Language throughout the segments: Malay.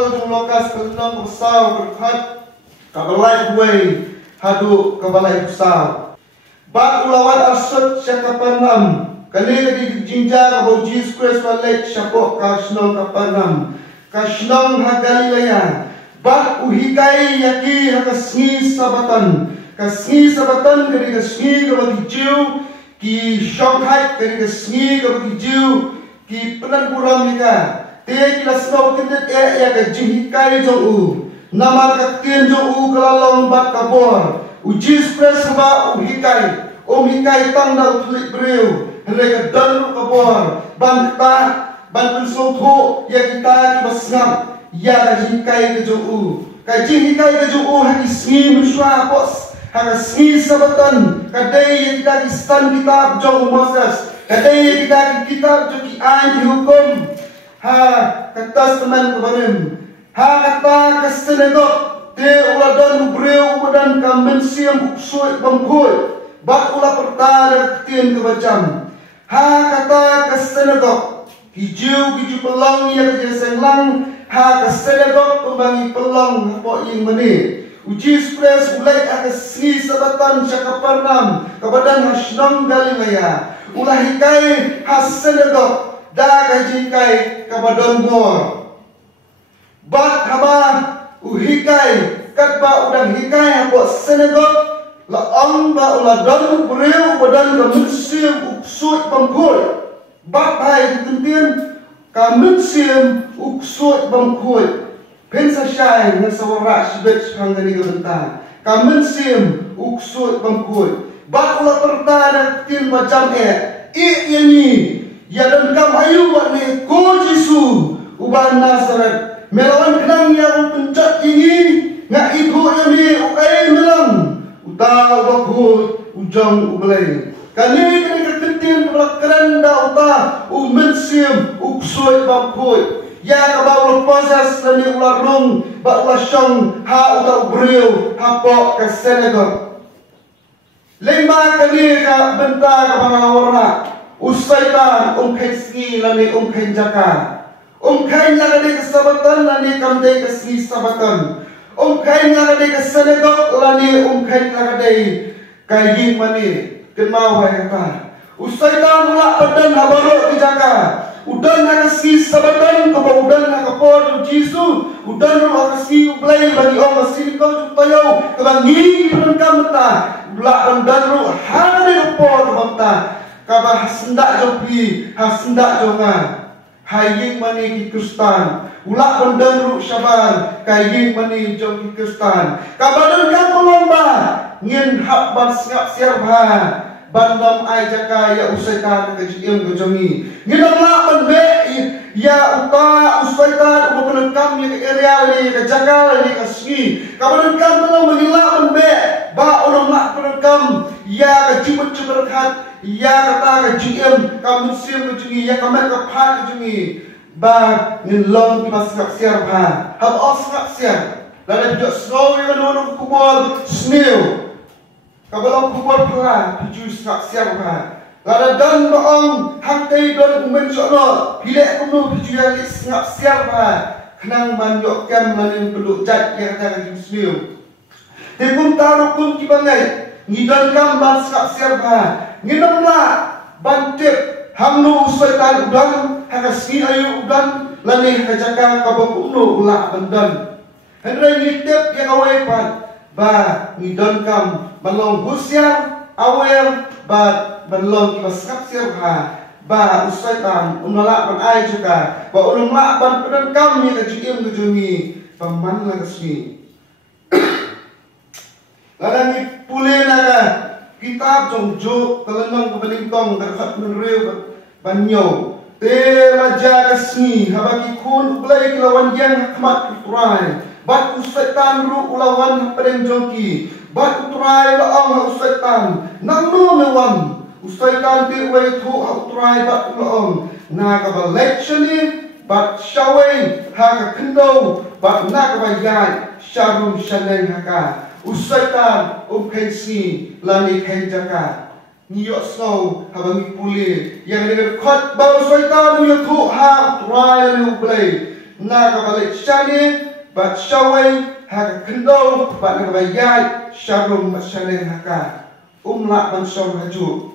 kapal jong lokas kelenong bersau berkat kabalai buai hadu kabalai besar. Bat ulawan arsut syakapanam kali jinja kabau Jesus Christ walek syapok kasnong kapanam kasnong ha Galilea. Bat uhikai yaki hakasngi sabatan kasngi sabatan kali kasngi kabagi jiu ki Shanghai kali kasngi kabagi jiu ki penan puram nika te kila snow kindet ya ka jihikai jong nama kakien jong kalalong bat kabor Jesus Christ ba uhikai hikai tanda utulik beriu mereka dan kabor ban kita ban pensoto ya kita basngam ya kajihikai ke jong kajihikai ke jong hakismi muswa pos hakismi sabatan kadai kita kistan kitab jong Moses kadai kita kitab jong kiai hukum ha kata teman kebarim ha kata kesenegok te uladan beriu badan kamen siam uksuit bangkul bat ulah pertanda ketien kebacam ha kata kesenegok hijau pelang yang senglang ha kesenegok pembangi pelang hapok yang meni uji spres mulai akasni sabatan syakaparnam kebadan hasnong Galilea ulah hikai hasenegok da kajikai kabadan bor bat haba uhikai katba udang hikai hapok senegok la amba ulah dan beriu badan kamunsiam uksut bangkul bat hai kentien kamunsiam uksut bangkul pensa syai ngan sawara sibet hangani genta kamunsiam uksut bangkul bat ulah pertanda tin macam yani ya dan kam ayu wat ni ko Jesu uban Nazaret melawan kenang yang pencet tinggi ngak ibu yang ni ukai melang utau bakut ujang ubelai kali kekentin keranda uta umensiam uksoi bakut ya kabau proses lani ular rung ba ular syong ha utau beriu hapok ke Senegal lima kali ka benta ka warna usaitan kai lani kai jaka kai lani kesabatan lani kamdai kesni sabatan kai lani kesenegok lani kai lani kayi mani kenmau kata usaitan la badan habaro jaka udan na kesni sabatan kapa udan na kapor Jesu udan na kesni ublai bagi orang sini kau tayo kebangi penkam mata belak dan ru hari kapor bangta kaba hasendak jopi hasendak jonga haying mani ki Kristan ulak bendan ru syabar kaying mani jong ki Kristan kabadan kan lomba ngin hak ban siap siarba bandam ai jaka ya usaitan ke jiem ke jongi ngin lak benbe ya uta usaitan ubenekam ya ke area ni ke jaka ni ke sgi kabadan kan tolong mengilak benbe ba orang lak benekam ya ke cibut-cibut khat ya kata ke GM kamu siam ke jungi ya kamet ke pat ke jungi ba ngilong ki masngap siar ba hab osngap siar lada bidok snow yang nono kubor snew kabalong kubor pela tuju ngap siar ba lada dan baong hangkai don umen sono pilek kuno tuju yang ngap siar ba kenang mandok kem lanin penduk jat yang kata ke snew tepun taruh kum ki bangai ngidon kam ban ngap siar ba nginam la bantip hamnu usaitan udan hakasni ayu udan lani kajaka kabakunu ula bandan hendrai ngitip yang awai pan ba ngidon kam balong busyang awer ba balong kibaskap sirha ba usaitan unala ban ai juga ba unumla ban pedan kam ni kajiim kejungi paman la kasni ladani pulenaga kitab jongjo kelenong kebelingkong terkat menriu banyo te raja kasni habaki kun ublai kelawan yang hikmat utrai bat usaitan ru ulawan pedeng jongki bat utrai laong usaitan nangno mewan usaitan ti wei thu utrai bat ulaong na ka lectioni bat shawai ha ka kendo bat na ka bayai sharum shaneng haka usaitan pensi lani jaka niyok snow habangi puli yang dengan kot bau usaitan niyok tu ha try ni ublay na ka balik shani bat shawai ha kendo bat na bayai sharum shani haka la ban shom haju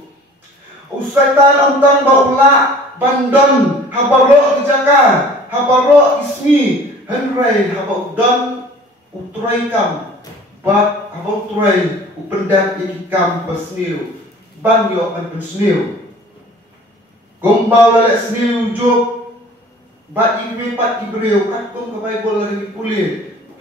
usaitan amtan ba ula bandon habaro dijaka habaro ismi henry habodon utrai kam bat habotrai upendat ikam pasniu banyo an pasniu gombau lele sniu jok bat ibe pat ibreu katung ke Bible lagi pulih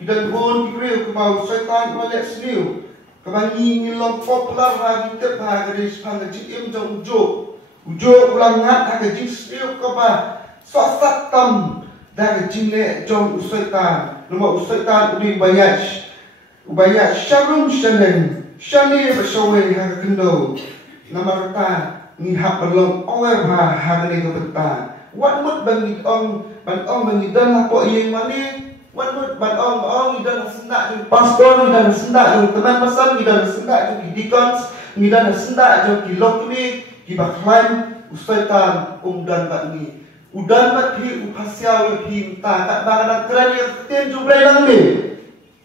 kidan bon ibreu ke bau setan lele sniu kebangi ngilong popular lagi tebha gadis pangajik im jong jok ulang ngat hagajik sniu ke ba sosat tam dah jingle jong usaitan nama usaitan udi bayat sharum shani basawai ha kendo nama rata ni hak belum awal ha gani ke beta wat mut bangi ong bangi dan apa yang mani wat mut ban ong dan sendak jong pastor dan sendak jong teman pasal dan sendak jong deacons dan sendak jong kilok ni ki baklan usaitan dan bangi udan mati upasiau pi ta tak bangan keran yang tem jublai nang ni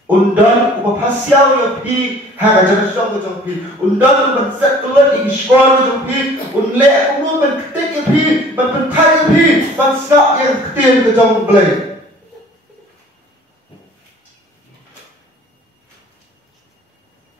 undan upasiau yang pi ha ga jong jong pi undan ban set tulan ing skor jong pi unle umum ban ketik pi ban pentai pi ban sak yang tem ke jong blai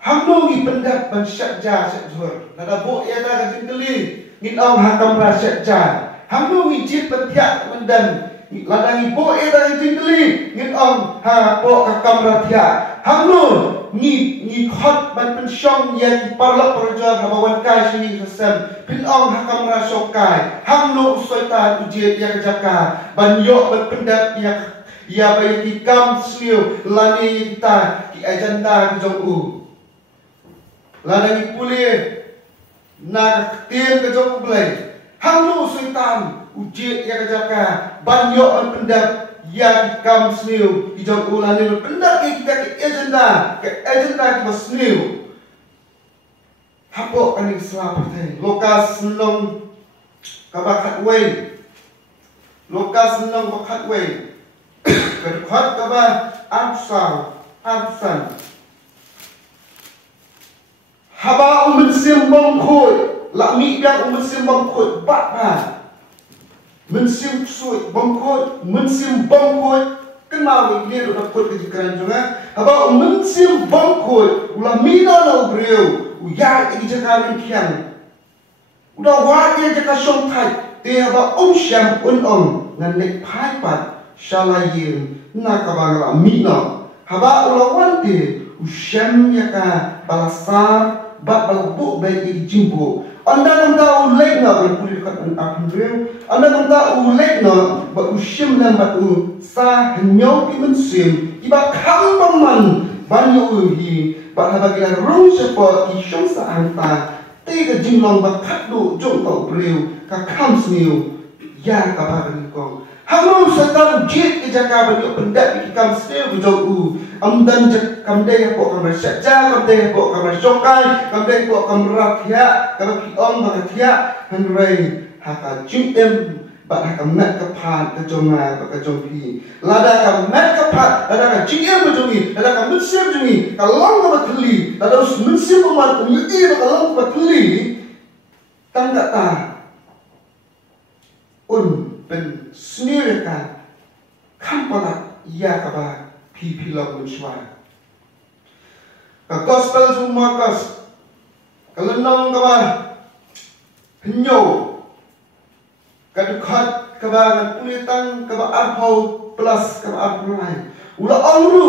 hamno gi pendat ban syakja syakjur nada bo ya da jingli ngin ong hakam ra syakja hamno wijit petiak mendan ladang ibu dari jingli ngin ong ha po kakam ratia hamno ni khot ban pensyong yang parlok perjuang habawan kai sini kesem pin ong hakam rasokai hamno usaitan ujit yang jaka ban yok ban pendat ya bayi kikam sliu lani kita ki agenda ke jong u ladang ipuli na tien ke jong blai hamno sultan ujit yang jaka banyo an pendat yang kam sniu hijau ulan ni pendat kita ke agenda kita sniu hapo kan Islam pertai lokas senong kabakat wei lokas senong bakat wei kedekhat kaba absan haba mensim bongkoi lakmi biang mensim bongkoi bakna mensim suit bongkoi mensim bongkoi kenal dia dah dapat kejikan juga haba mensim bongkoi ulah mina na breu uya ini jaka kian udah wajib jaka shongtai dia haba syam unong ngan nek pai pat shalayim na kabangla mina haba ulah wante usyam yaka balasar bat balbuk baik jimbo anda mentau ulek na berpulih kat akhireu anda mentau ulek na ba usyam dan batu sa henyau pi mensim iba kam paman banyu hi ba habagila rung sepo ki syong sa anta te ga jinglong ba khatdu jong tau breu ka kam sniu ya ka ba ni kong hamro setan jit ke jaka banyu pendat ki kam sniu bujong u amdan jak kamdai po kamar syakja kamdai po kamar syokai kamdai po kamar rathia kamar kiong bakathia hanrei haka jingem bat haka mat kapat kejonga bakajong pi lada ka mat kapat lada ka jingem bejongi lada ka mensim jongi kalong ka bathli lada us mensim umat umyi ba kalong ka bathli tanda ta ben snirka kampala ya ka ba pilog mensuai. Ka gospel sumakas kalenong ka ba henyo kadukhat ka ba pulitan ka ba arpau plus ka ba arpulai ula ongru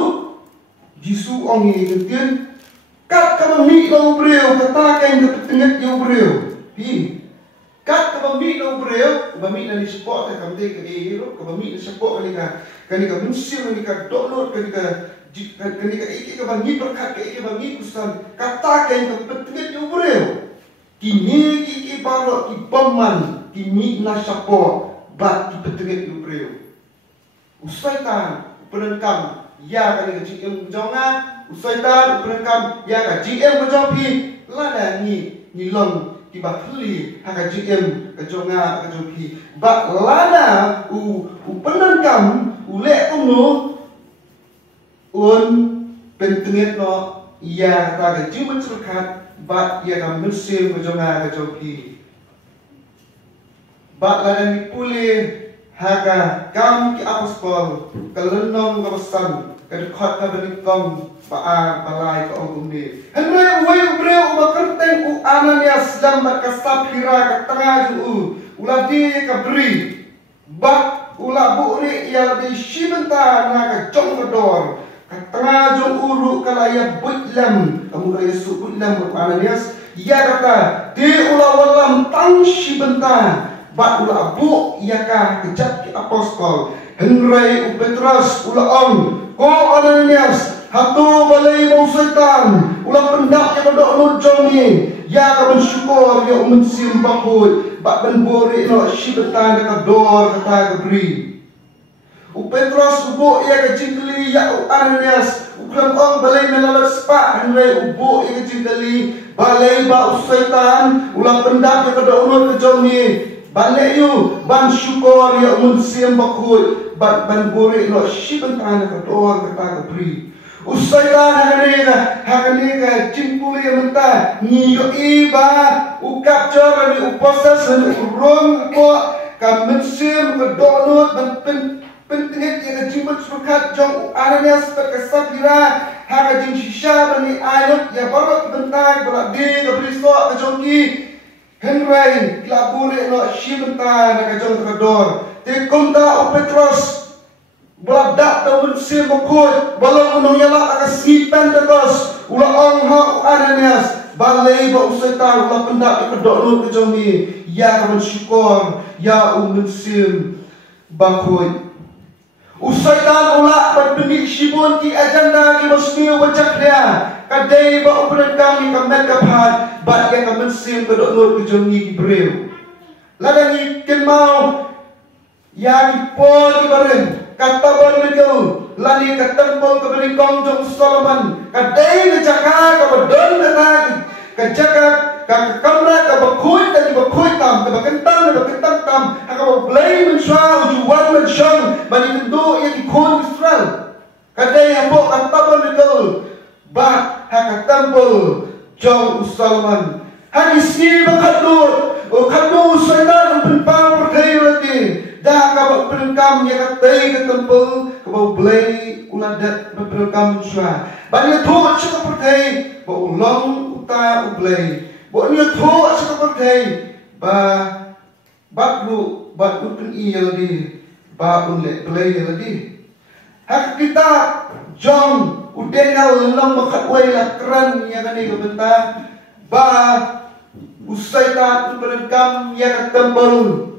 jisu ongi gentien kat ka ba mi lo breu kata kain ka petenget yo breu pi kat ka ba mi lo breu ba mi na ni support ka kamte ka hero ka ba mi na support ka ni ka mensim ni ka download ka iki ka bangi berkat ka iki bangi kusan kata ka yang petenget yo breu kini iki baro ki bomman kini na support bat ki petenget yo breu usaitan perenkam ya ka ni GM jonga usaitan perenkam ya ka GM bejompi lada ni long ki bathli ha GM ka jonga ka jompi bat lada u perenkam ulek kuno un pentengit no ia kata jimat serkat bat ia kan musim kejonga kejoki bat ladang pulih haga kam ki apostol kalenong kawasan kadekhat ka benikong paa balai ka ongumni henry way breu bakarteng u Ananias lambat ka Sapphira ka tengah ju uladi ka beri bat ula buri ia di shibenta na ka jong dor ka tengah ju uru kalaya butlam kamu raya su butlam Ananias ia kata di ula walam tang shibenta bat ula abu ia ka kejap ki apostol henry u Petrus ula on ko Ananias hatu balai bau setan ula pendak yang dok nujong ni ya ka bersyukur ya mensim bakut bat ben bori no shibatan ka dor kata ka beri u Petrus ubo ia ka jingkeli ya u Ananias u klam ong balai melalak sepak henry ubo ia ka jingkeli balai ba u setan ula pendak yang dok nujong ni balik you ban syukur ya mensim bakut bat ban bori no shibatan ka dor kata ka beri usaitan hakanega cimpuli menta niyo iba ukap cara ni upasas ni urong ko ka mensim ka donut ban pentingit yang jimat surkat jong Ananias ka Sapphira haka jing shisha bani ayat ya barot bentai balak di ka briso ka jongki henry klabure no shibenta na ka jong ka dor te konta o Petrus beladak daun sim bakut balong unong yala akan sipan tetos ula ong ha Ananias balai ba usaitan ula pendak ikedok lut kejomi ya kaman syukur ya sim bakut usaitan ula berbenik shibun ki agenda ki masniu bacak dia kadai ba upren kami kamet kaphat bat ya kaman sim kedok lut kejomi ki breu ladang ikan mau ya ki pon ki bareng kata berliku lani ke tempel ke benikong jong Solomon kadai ke jaka ke bedon ke tagi ke jaka ke kamera ke bakui dan bakui tam ke bakentang tam ke belai mensyua ujuan mensyang bani tentu yang ikon Israel kadai yang bok kata berliku bah ke tempel jong Solomon hadis ni bakadut kadut syaitan penpang perkaya lagi dah kabak perengkam ya katai ke tempel kabau belai uladat berperengkam syua banyak thuk cakap pertai ba ulong uta ublai ba ni thuk cakap pertai ba batlu kan iya lagi ba ulek belai lagi hak kita jong udengal lang makatway la keran ya kani ke bentang ba usai ta berengkam ya ke tempel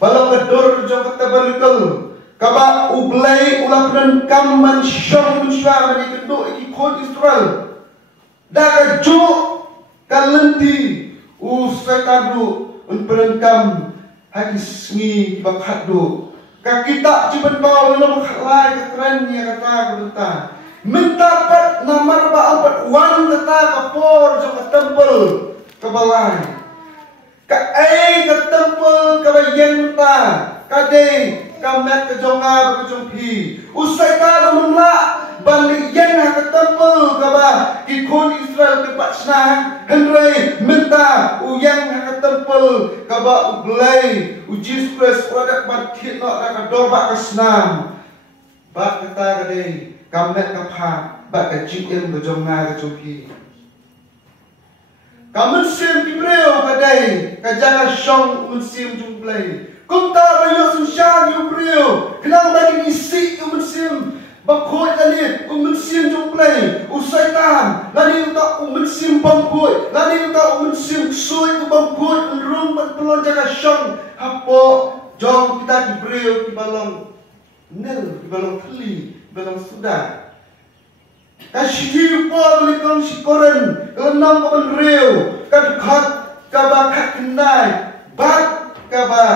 balang kedor jong kata berlikal kaba ublai ulang berengkam mansyong mensyua mani keduk ikut Israel dah kejuk kalenti usai tadu berengkam hadis ni bakat du kakita cipen bau dalam khalai kekeren ya kata kata mentapat nomor baapat wan kata kapor jong tempel kebalai ke tempel ke bayan ta kadai kamet ke jonga ke jongpi usai ta menla balik yang ke tempel ke ba ikon Israel ke patsna henry minta uyang ke tempel ke ba ublai uji stress produk batik nak ka dorba ke senam ba kata kadai kamet ke pa ba ke jim ke jonga ke jongpi kamu sim Ibreu kadai kajana syong musim jumplai kumta bayo susah Ibreu kenang bagi isi musim bakoi kali musim jumplai usaitan lani utak musim bangkoi lani utak musim sui bangkoi rum pelon jaga syong hapo jong kita Ibreu di balong nel di balong keli balong sudah kasih po belikong si koren kelenam kapan reu kadekhat kaba kat kenai bat kaba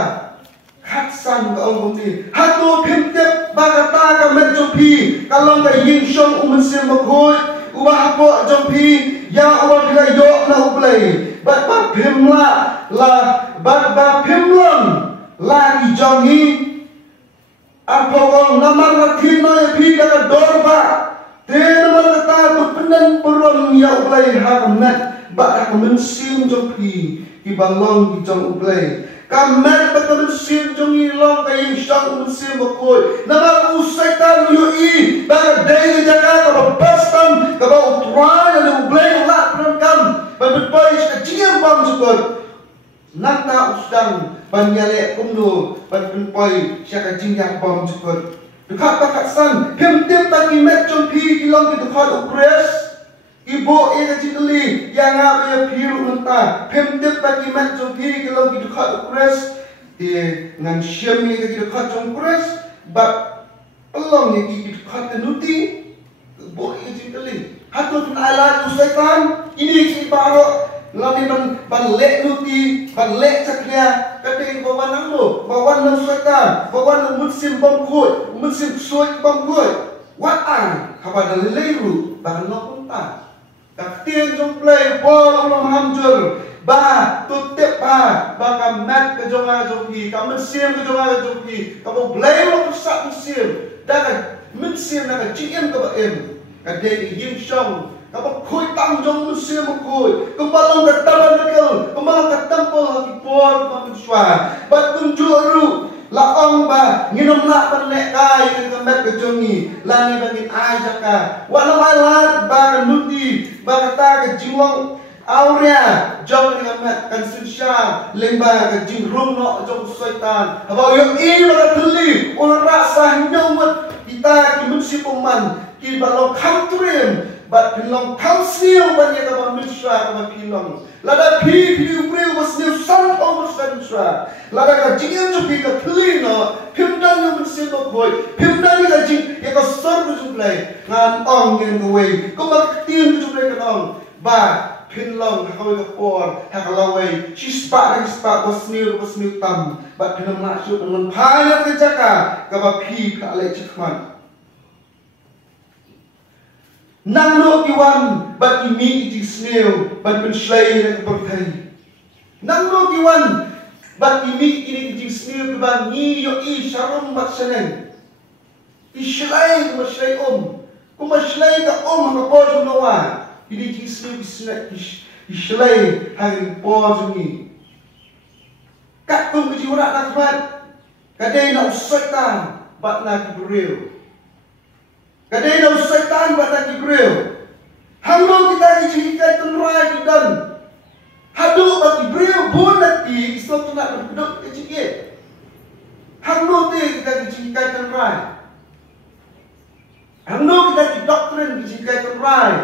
khatsan ka ong ni hatu pimtep bagata ka menjopi kalong ka yingshong umensim bakoi ubah apo jopi ya ubah bila yok na ublay bat ba pimla la bat ba pimlon la ki jongi Apakah nama rakina ya pika ka dorba. Tena malata tu penan peron ya ublay hakmat. Ba ka mensim jong pi balong ki jong ublay. Kamat ba ka mensim jong ilong kay siyang mensim bakoy. Nama usaitan yu i ba day jaka ka pastam ka ba utran na ublay la peran kam. Ba berpay ka jiam bang jukot. Nata usdang banyale kumno ban penpoi siaka jingjang bom jukut dekat pakat san pemtem bagi met jompi kilong ki dekat upres ibu ia jikeli yang apa biru mentah pemtem bagi met jompi kilong ki dekat upres ngan syami ki dekat jompres bak pelong yang ki dekat kenuti ibu ia jikeli hatut ala usaikan ini ki baru lalu ban lek nuti, ban lek caknya, kadang bawa nanglo, bawa nang suatan, bawa nang musim bangkut, musim suat bangkut. Watan, kabar dari leru, bahkan nopunta. Kaktian jomplay, bol orang hamjur, bah tutip bahkan mat kejonga jompi, kamu musim kejonga jompi, kamu belai lo pusat musim, dah musim nak cium kebaim, kadang yin shong. Kapag kuy tangjong musim kuy, kembalang kataban nakal, kembalang katampol hati por manusia. Bat kunjuru, laong ba, nginom na panek kay kemet kejongi, lani bangin ay jaka. Walau alat ba nuti, ba kata kejimong aurea, jong ni kemet kansunsya, lemba kejimrung no jong syaitan. Habang yung ba katuli, ulang rasa nyomot kita kimusi peman, kibalong kamtrim. But pilong kalsium banyak apa manusia apa pilong. Lada pilih wasniu santo manusia. Lada kajingin cuci kelino. Pimdan yang manusia boy. Pimdan yang kajing yang kasar berjumlah. Ngan ong yang kawai. Kau maktin berjumlah kenong. Ba pilong kawai kapor hakalawai. Sispa wasniu tam. But pilong nasib dengan payah kejaka. Kau pi kalai cekman. Nanglo kiwan bat imi iti snail bat penslay na berkay. Nanglo kiwan bat imi iti snail kiban ni yo I sharon bat sanay. Islay kumaslay kumaslay ka hangapos nawa. Iti snail islay hangin pos ni. Katung kejiwara nakmat kadai na usaitan bat na kibril. Kadang ada syaitan pada Jibril. Hanglo kita dicirikai tenrai dan hadu bagi Jibril pun nanti Islam tu nak berduduk kecil. Hanglo tu kita dicirikai tenrai. Hanglo kita didoktrin dicirikai tenrai.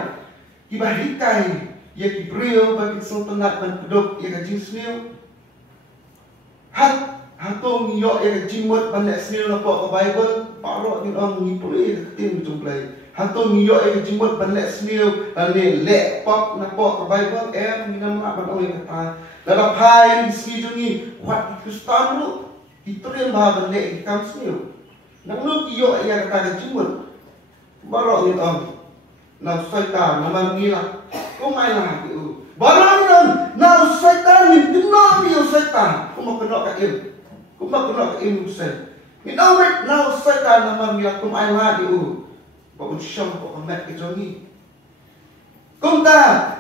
Dibahikai ya Jibril bagi Islam tu nak berduduk ya kajing senil. Hatung yok yang jimut balik senil nampak ke Bible. Parok ni orang ni boleh ketim jumpai. Hatung yok yang jimut balik senil. Lalu laptop nampak ke Bible. Ni nama apa orang kata. Lalu pai di sini jungi. Wat Kristan lu. Itu yang bahawa balik ikam senil. Nang lu yok yang kata jimut. Parok ni orang. Nak syaitan nama ngilah. Kau main lah tu. Barang nak syaitan ni kenal dia syaitan. Kau mau kenal kat Kuma kena ke ilmu sen. Minawet na syaitan nama milakum ay lagi Bakun syam ko kamet ke jongi. Kumta.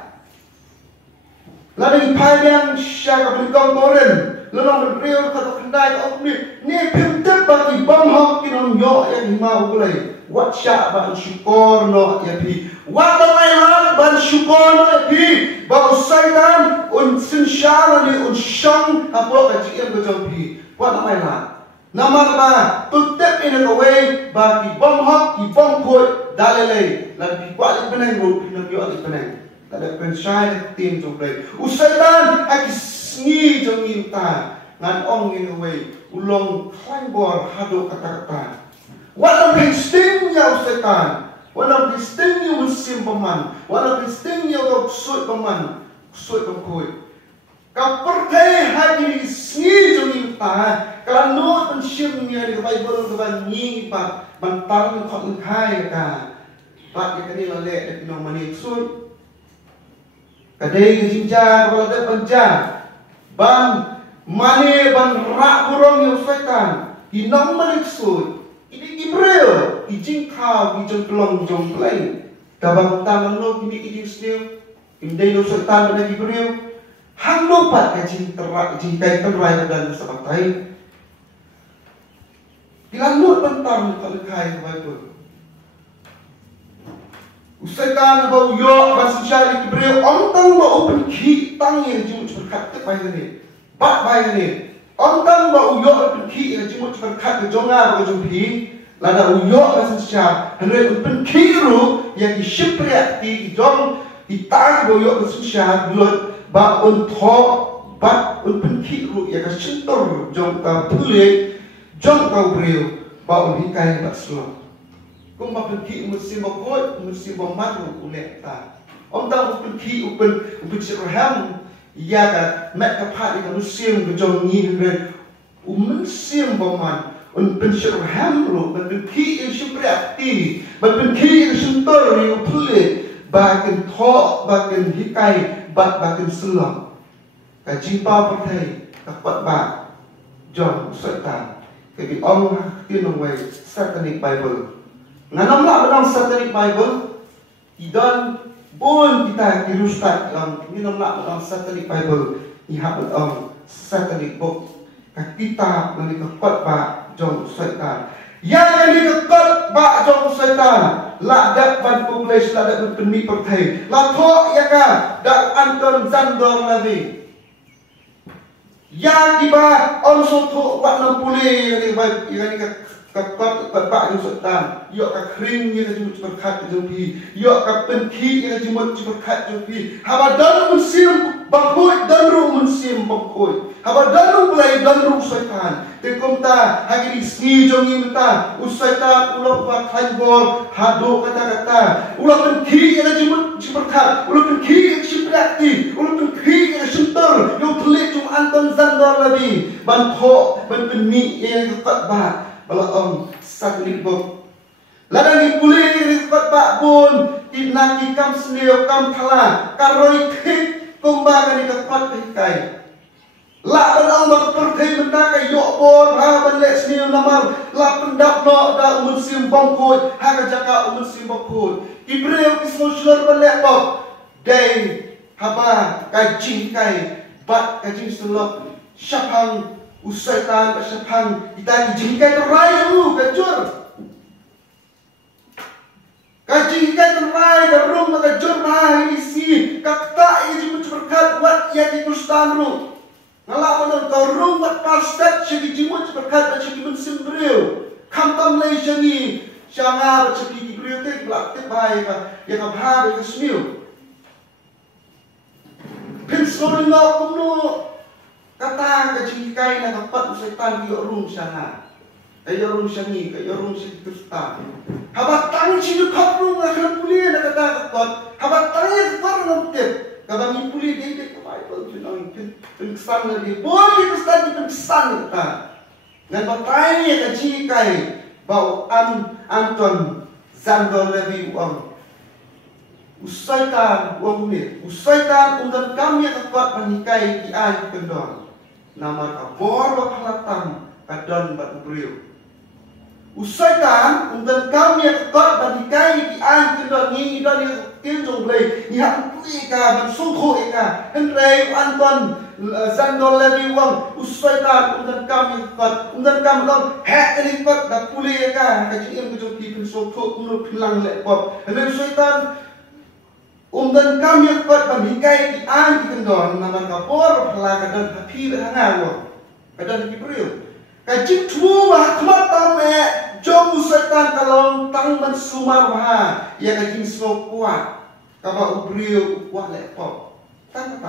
Ladang payang syaka belikong koren. Ladang beriur kata kendai ke okni. Ni pimtep bagi bamhok kinong yo yang himau kulay. Wat syak ban syukur no ya pi. Wat ay lagi ban syukur no ya pi. Bakun syaitan un sinsyala ni un syang apa kajiyam ke jongi. What am I like? Nama ba tutep in a way ba ki bom hok ki bom koi dalele la ki kwali peneng ro pinang yo ati peneng kada pensyai tim jomplay usaitan aki sngi jongin ta ngan ong in a way ulong klangor hado kata-kata walang pisting ya usaitan walang pisting ya musim paman walang pisting ya kusut paman kusut pamkoi kapertai hadi sngi jongin ta kalau nuat pensiun ni ada Bible keban ni pak bantang kau ingkai ka pak yang kini lalek dan pinang manik sun kadai jinjar kalau ada penja ban mani ban rak burung yang syaitan pinang manik sun ini Ibril, ijing kau, ijing pelong jong play. Dabang tangan lo kini ijing stil, indai lo setan pada Ibril. Hang lupa ijing terak, ijing kai terai dan sebatai. Dilanut bentang kalau kai Bible. Usaikan bau yo masih cari Ibril, ontang bau open ki tang yang jimut berkat ke bayi ni, bat bayi ni. Ontang bau yo open ki yang jimut berkat ke jonga ke jompi. Lada uyok rasa siap, hendak open kiru yang disipret di jom ditang uyok rasa siap, buat bak untuk bak open kiru yang kesentor jom kau pulih, jom kau beriu, bak unikai bak selom. Kau open kiru mesti bakoi, mesti bamadu unek ta. Ontang open kiru open sirham, ia kan mek kapat ikan musim kejom ni hendak musim baman. Un pensirham lo, men ki in sipreati, men ki in sentor yang pulih, bagian thok, bagian hikai, bagian selam. Kajimpa pertai, kapat bak, jom setan. Kebi Allah tinongway Satanic Bible. Nganam lah benang Satanic Bible, idan bon kita kirustat yang nganam lah benang Satanic Bible, ihap benang Satanic Book. Kita menikapat bak jom setan. Yang menikapat bak jom setan. Ladak ban populasi ladak berpeni pertai. Latok ya kan dak anton zandor lagi. Yang tiba on soto bak 60 ni bak yang ni kapat bak jom setan. Yok ka kering yang jumut berkat jompi. Yok ka penki yang jumut berkat jompi. Haba dan musim bangkoi dan ru musim bangkoi. Haba daru mulai daru setan. Tekomta hari ini sni jongi mata. Usaitan ulah buat hanbor hado kata-kata. Ulah penki yang jumut berkat. Ulah penki yang siprati. Ulah penki yang sentor. Yang pelik cuma anton zandar lagi. Bantok penpeni yang kekat bah. Balam sakit bok. Ladang ipuli yang kekat bah pun. Tinaki kam senil kam thala. Karoi kik kumbakan kekat hikai. La berang berperkai benda kay yokbor ha balik sini namar la pendap no da musim bangkoi ha kajaka musim bangkoi Ibril kismoshler balik pop day haba kajing kai bat kajing selok syapang usaitan syapang kita jingkai terai lu kajur kajing kai terai garum kajur ha isi kakta ini berkat buat ya di kustan ru. Ngalak mana kau rumah pastet segi jimut berkat dan segi bensin beriu. Kamtam Malaysia ni syanga segi beriu tu belak baik yang abah ke semiu. Pensor nak kuno kata kejikai nak dapat setan di rum syanga. Ayo rum syangi, ayo rum segi kustan. Habat tangi sini kau rum akan pulih nak kata kau. Habat tangi kau rum tip. Kabang ipuli dia Bible junang pengsan lagi boleh pengsan kita ngan bertanya ke jikai bau Anton Zandor lebih uang usaitan uang ni usaitan untuk kami kuat menikai di air kendor nama kabor bakalatan kadon bat beriu usaitan untuk kami kuat menikai di air kendor ni dan yang tinjau boleh yang ika bersungguh ika henry Anton Zandor lebih uang usaitan untuk kami kuat untuk kami long hak lipat dah pulih ika kaji yang kejoki bersungguh menurut hilang lepot henry usaitan untuk kami kuat menikai di air kendor nama kapor pelaka dan hapi berhangar kadang diberiu kaji tua kemat me jom usaitan kalau tang mensumar bah ia kaji semua kuat kaba ubriu kuat lepot tang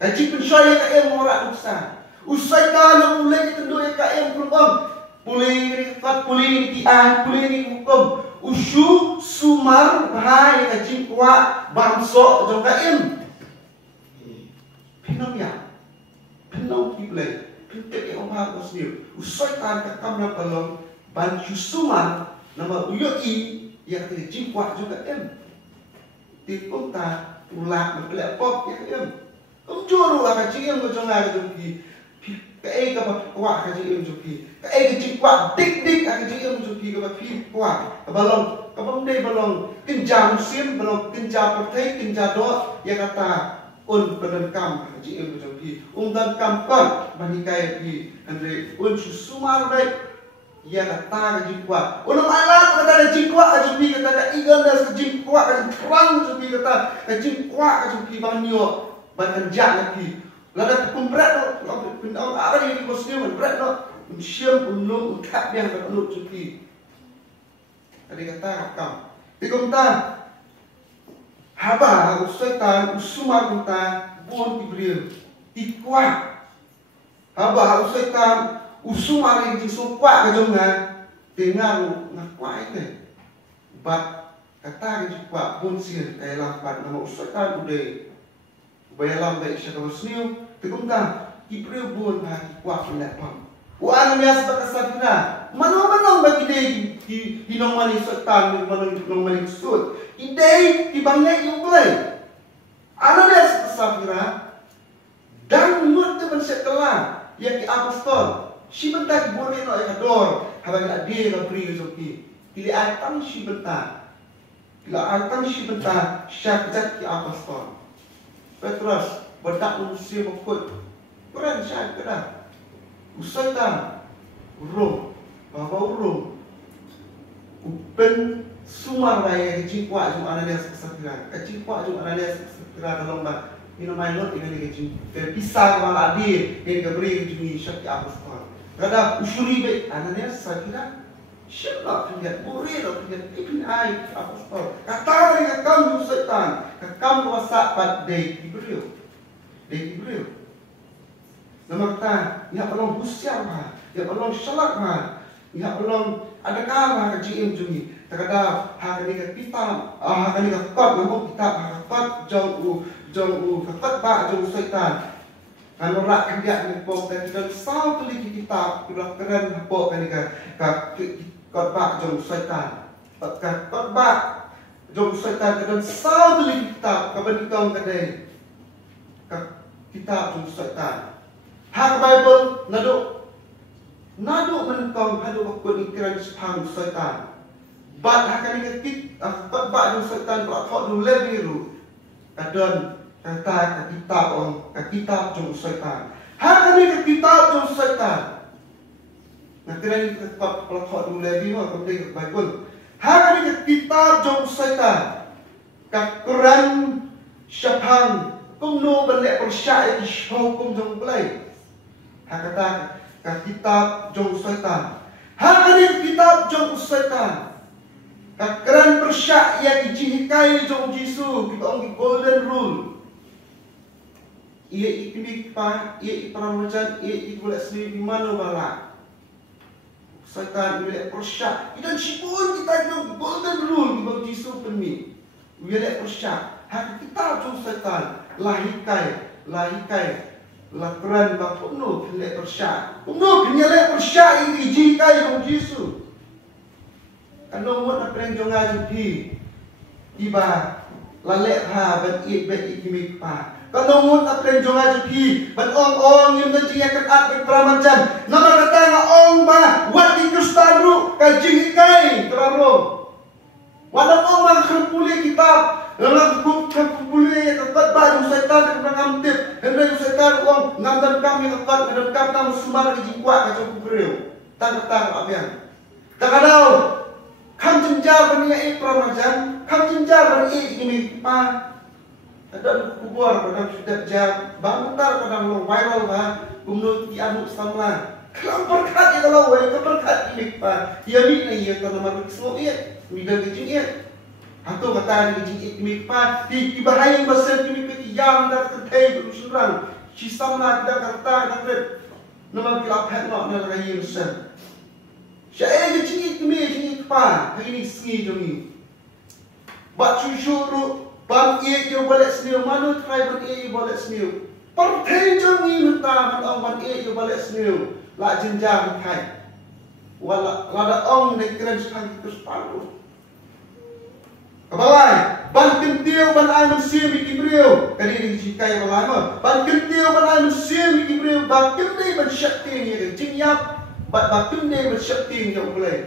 kaji pensaya ka em ora usaitan mulai kedua ka em peruang pulih kuat pulih di an pulih ni hukum usu sumar bah ia kaji kuat bangso jom ka em pinong ya pinong kiblai pintek yang apa kosnil usaitan ka kamna kalong ban sumar nama uyoi yang kaji kuat juga em di kota ulak berkelak pop ya em juru akan cium ke jonga ke cái quả cái gì em chụp thì cái chỉ quả đích cái gì em chụp thì cái phim quả cái vấn đề balong kinh jam sim balong kinh jam pertai kinh jam đó ya kata pen kam cái gì em chụp thì dan kam pan bani kai thì andre sumar baik ya kata cái gì quả malam kata cái gì quả cái gì kata cái ikan cái gì quả cái gì kerang cái gì kata cái gì quả cái gì bani yo ban jang cái lada pun berat tu, pun orang ada yang Muslim berat tu, siam pun lu tak yang berlut cuci. Ada kata rakam. Dikomta, haba usaitan usumar kita bon ibril, ikwa. Haba usaitan usumar yang jisukwa kejongga, dengar ngakwa itu. Bat kata jisukwa bon sir kaya lampat nama usaitan udah. Bayalam baik syakal seniu, tegumta ibril bon bagi kuat lepam. Wan biasa bakasafina, manong bagi day di nomani setan, manong nomani sud. Idei di bangai yuklay. Ano biasa bakasafina, dan mut tu bersekelah, yang di apostol. Si bentar boleh no ekador, habang adi kabri zoki. Ili atang si bentar, syakat di apostol. Petrus berdak usia mukut Quran syahid kena usaitan urung bahawa urung upen sumar raya kecil kuat cuma analias kesakiran kecil kuat cuma analias kesakiran dalam mak minum air lot ini kecil terpisah malah dia yang diberi kecil syakki apostol kada usuri baik analias kesakiran syabak punya buri lo punya ibn ai apostol kata mereka kamu usaitan kamu kuasa pada Ibril. Nama kata, ia belum usia mah, ia belum syalat mah, ia belum ada kala kaji jungi. Terkadang hari ini kita, hari ini kot, namun kita kot jauh kot bak jauh syaitan. Kalau rak kerja ni pok dan kita sah tulis kita, kita keren pok kan kot bak jauh syaitan. Kot bak jauh syaitan dan sah tulis kita, kebenikang kedai. Kitab jauh syaitan. Hak Bible naduk menentang haduk akun ikiran sepang syaitan. Bat hak ini bat jauh syaitan buat kau dulu biru. Kadang kata kitab jauh syaitan. Hak ini kitab jauh syaitan. Nak kira ni kalau kau dulu biru aku tengok Bible. Hak ini kitab jauh syaitan. Quran syapang kumno balik persyai di hukum jong pelai. Hak kata kitab jong syaitan. Hak ini kitab jong syaitan. Keran persyai yang dijihikai jong Jisu kita orang golden rule. Ia ikni pa, ia iprawajan, ia ikulat sendiri di mana bala. Syaitan ia persyai. Dan sipun kita jong golden rule di bawah Jisu peni. Ia persyai. Hak kitab jong syaitan. Lahikai lakuran bakuno kene persya kuno kene persya ini jikai dong Yesus kano mo na prenjonga jupi iba lalek ha ban ikimik pa kano mo na prenjonga jupi ban ong yung najiya kat at pramanjan nama kata nga ong ba wati kustaru kay jikai traro wala ong mga krupuli kitab dalam kumpulnya ketat baju setan yang mengambil, hendak setan uang ngambil kami ketat, ngambil kami sumber kejiwa kacau kumpul, tang apa yang? Tak ada, kam jenjar bani pramajan, kam jenjar bani ini pa, ada kubur pada sudah jam, banguntar pada long viral bah, kumno di anu samla, kelam berkat ya kalau berkat ini pa, ia ni ia kalau malu semua ia, mida kecil ia. Atau kata ni jik pa di bahaya besar ni peti yang dah tertei berusuran sistem nak dah kata nak nama kilap hat nak nak lagi besar saya jik pa ini sengi jongi bat cucuru ban ia jo balik seniu mana try ban ia balik seniu pertei jongi mentah ban ia jo balik seniu la jenjang kai wala lada ong nak keren sang terus palu Kabalai, banting tiêu ban ai mình siêu bị kim riêu cái đi thì chỉ cây vào lái mà ban kim tiêu ban ai mình siêu bị kim riêu và kim đi mình sạch tiền như cái chinh nháp và kim đi mình sạch tiền như vậy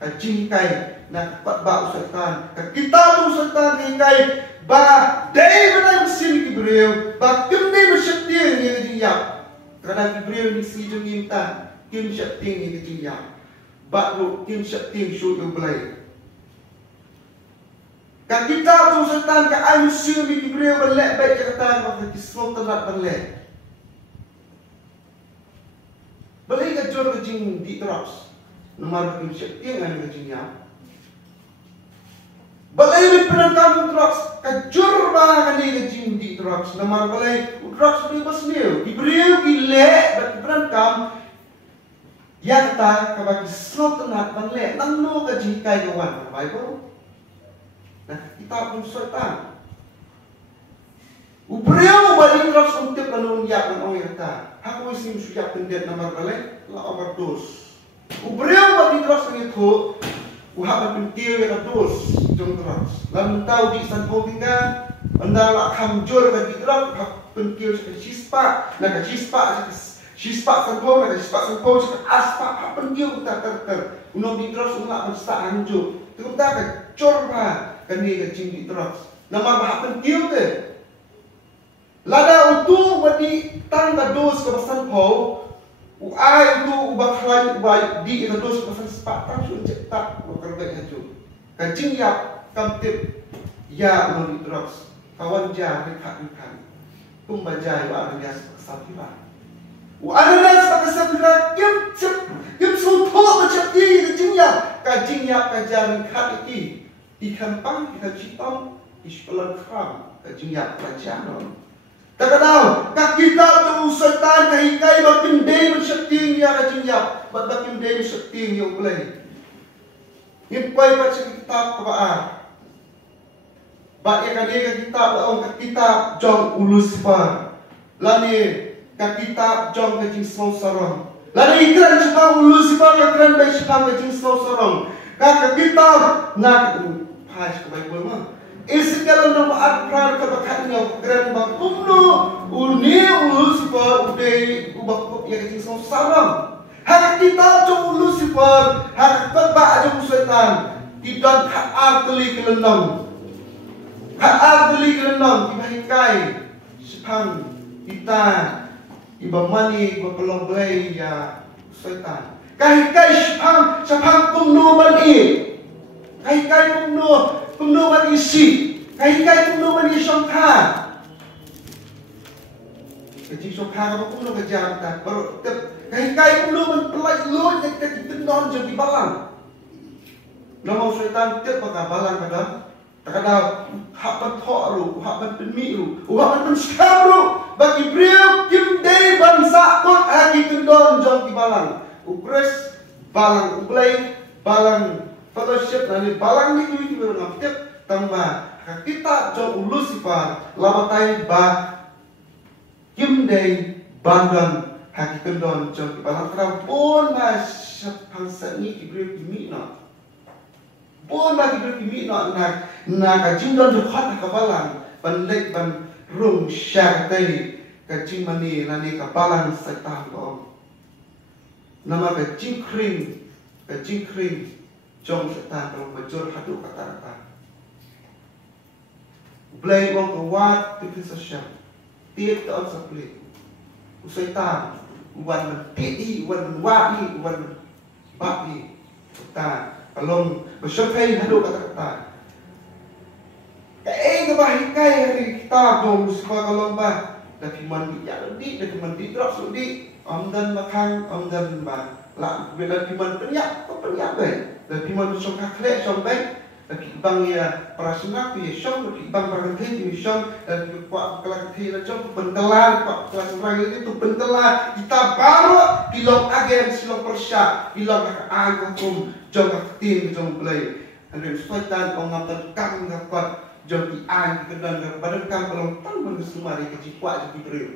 cái chinh cây là bắt bạo sợi tan cái kita tu sợi tan thì cây và đây ban ai mình siêu bị kim riêu và kim đi mình sạch tiền như cái chinh nháp cái này kim riêu mình siêu trong nghiêm ta kim sạch tiền như cái chinh nháp bạn lu kim sạch tiền suốt như vậy Kak kita tu setan ke ayu siu bi kibriu belek baik kata maka kislo telat belek. Belai ke jor ke jing di terus. Nomor kim sek tiang anu ke jingnya. Belai bi penangkam terus ke jor ba ni ke jing di terus. Nomor belai terus bi basniu kibriu gilek bat penangkam ya kata ke bagi kislo telat belek nanu ke jing kai kawan. Bible Nah, kita pun setan. Ubriau balik terus untuk menunjuk orang yang kata, aku isim sujak pendet nama balik, la overdose. Ubriau balik terus itu, uhat pentil yang dos, jom terus. Lalu tahu di sanpau kita, anda la kamjur bagi terus, pentil sispa, nak sispa sanpau, nak sispa sanpau, aspa, pentil kita ter, unom di terus umat mensta anjuk, tu kita kacor bah. Kani ke cing terus. Nama bahak pentil ke. Lada utu badi tang ka dos ke pasan pau. Uai utu ubak halai ubai di ke dos ke pasan sepak tang sun cetak bakal baik haju. Ka cing yap kamtip ya uno terus. Kawan ja dekat. Pembajai wa ada biasa kesatiran. Wa ada kesatiran kim sun tho macam ti ke cing yap. Ka cing yap ka jalan kat iki. Ikan pang, ikan cipang, ispelan kram, kejinyak kerajaan. Tak kenal, kak kita tu setan kahikai bakin day mensyakting ya kejinyak, bakin day mensyakting ya boleh. Ngimpai baca kitab kebaan. Bak ya kadang kitab orang kak kitab jong Lucifer. Lani kak kitab jong kejing slow sarong. Lani ikran cipang Lucifer ikran baik cipang kejing slow sarong. Kak kitab nak Hai sebaik berma. Iskala nama akrar kebakatnya keren bakumno uni Lucifer udai ubak ya kecing sarang. Hak kita jom Lucifer hak tebak jom setan tidak hak teli kelenong. Hak teli kelenong dibahikai sepang kita ibamani bapelong belai ya setan. Kahikai sepang kumno bani. Kai kumno bagi isi, kai kumno bagi songkha. Kecik songkha apa kumno kejar tak? Kai kumno pelai luar yang kita tendon jadi balang. Nama syaitan tiap pakai balang kada. Tak ada hak bentok ru, hak benpemi ru, hak benskam ru. Bagi beliau kim day bangsa kot lagi tendon jadi balang. Ukres balang uplay balang. Fellowship dari balang ni kuwi kita ngaptip tambah kita jauh Lucifer lawatai ba kim day bandan hakikan don jauh balang kerana pun mas bangsa ni kibri kimi na pun bagi kibri kimi na kajing don dekat ke balang banlek ban rum syar tadi kajing mani lani ke balang setan ko nama kajing kring jom setan kalau bejor haduk kata-kata. Belai wong kewat tipu sosial. Tiap tak usah beli. Setan wan tedi wan wani wan baki. Setan kalau bersyukai haduk kata-kata. Kebahikai hari kita dong sebab kalau bah dah mandi jadi dah mandi terus sudi amdan makan amdan bah lah bila piman penyak baik. Tapi mana songkak lek sampai lagi bang ya perasaan tu ya song lagi bang berhenti tu song lagi kuat kelak lah jom bentelan kuat kelas orang itu bentelan kita baru pilot agen silong persyak pilot agak kum jom tim jom play dan sesuatu pengamatan kang dapat jom dian kedan badan kang belum tahu mana semua di kecikuat jadi beriu